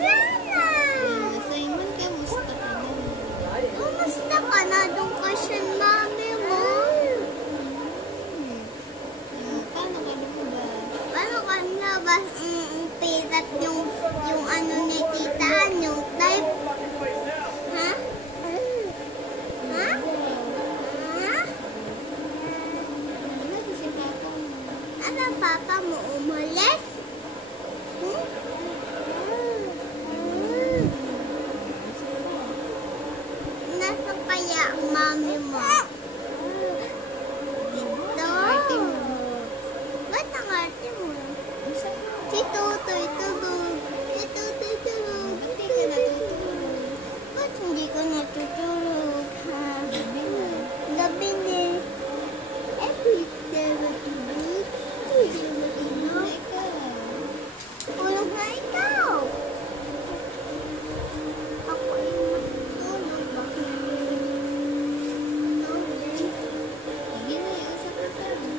Lala! Simon, kamusta ka na? Kumusta ka na? Doon ka siya, mami mo. Paano ka lumabas? Paano ka nabas? Pirat yung ano ni tita, yung type. Ha? Ha? Ha? Ano si Papa mo? Ano, papa mo umalis? Nasa kaya ang mami mo? Dito? Ate mo. Ba't ang arte mo? Si Tutoy tulog. Si Tutoy tulog. Ba't di ka natutulog? Ba't hindi ko natutulog? Ha? Gabi na. Gabi ni. Eh, please, never tulog. Please, never tulog. Ikaw. Tulog na ikaw. Ako ay matulog. Bakit? Sige na, usap na tayo.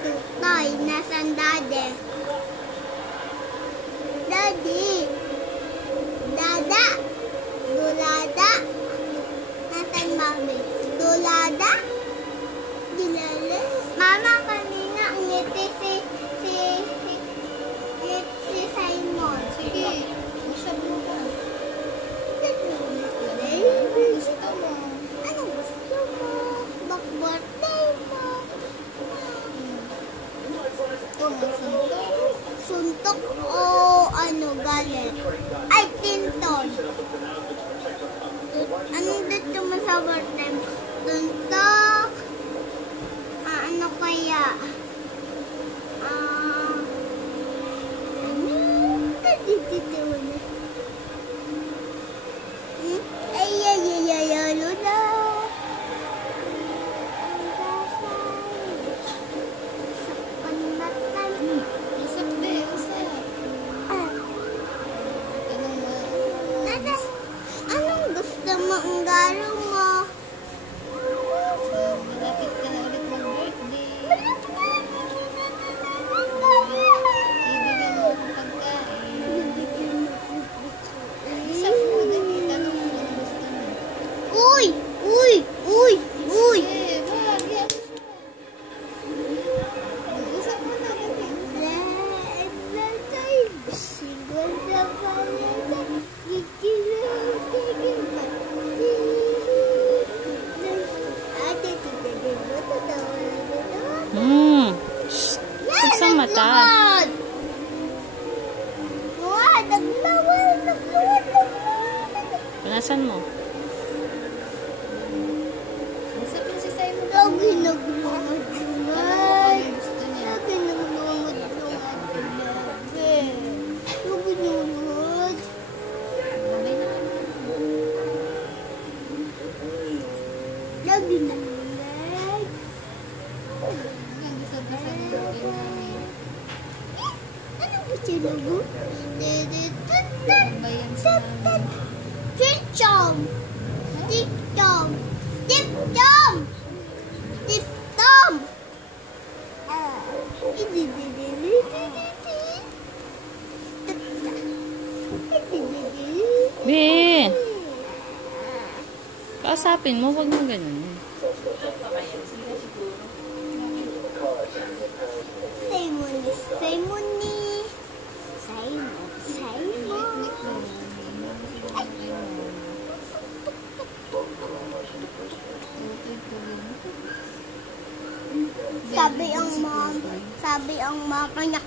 Tutoy, nasan daddy? Daddy! Dada! Dulada! Nasan mami? Dulada? Dilala? Mama, kanina ang ngiti si Simon. Sige, usap mo ka. Gusto mo. Anong gusto mo? Bak-birthday mo? Suntok o ano galit? Ay, tinton. Anong dito mo sa birthday mo? Suntok? Ano kaya? Ano? Dito na. Ay, lula. Usap na, usap. Anong gusto mo ang garo mo? Malapit ka na ulit mag-birthday. Ibigyan mo ng pagkain. Usap mo, dali. Tanong mo kung gusto mo. Uy! Uy! Uy! Uy! Eh, wag. Yan siya. Usap mo na, dali. Sa mata. Punasan mo. Usap mo si Simon. Lagi naglungad-lungad. Gusto niya. Lagi naglungad-lungad. Lagi naglungad. Okay na. Lagi naglungad. Ang gusto-gusto niya. Anong gusto mo? Bayan sa namin. Tiktom! Tiktom! Tiktom! Tiktom! Be! Kausapin mo, wag mo ganun. Simon, Simon ni. Simon, Simon. Sabi ang mama niya,